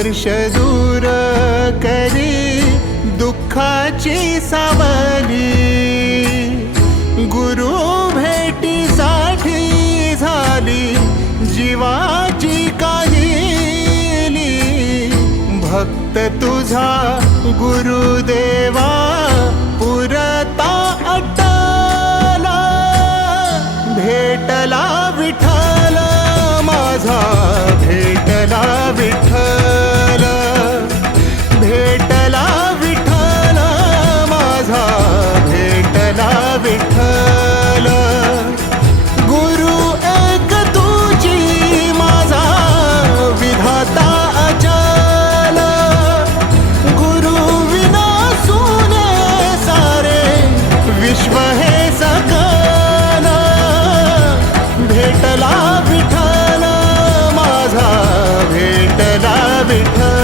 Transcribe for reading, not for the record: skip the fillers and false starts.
स्पर्श दूर करी दुःखाची सावली। गुरु भेटीसाठी झाली जीवाची काहिली। भक्त तुझा गुरुदेवा पुरता अटला। भेटला विठ्ठल माझा, भेटला विठ्ठल, भेटला विठ्ठल माझा, भेटला विठ्ठल। गुरु एक तुझी माझा विधाता अचल। गुरु विना सुने सारे विश्व हे सकल। भेटला विठ्ठल माझा, भेटला विठ्ठल।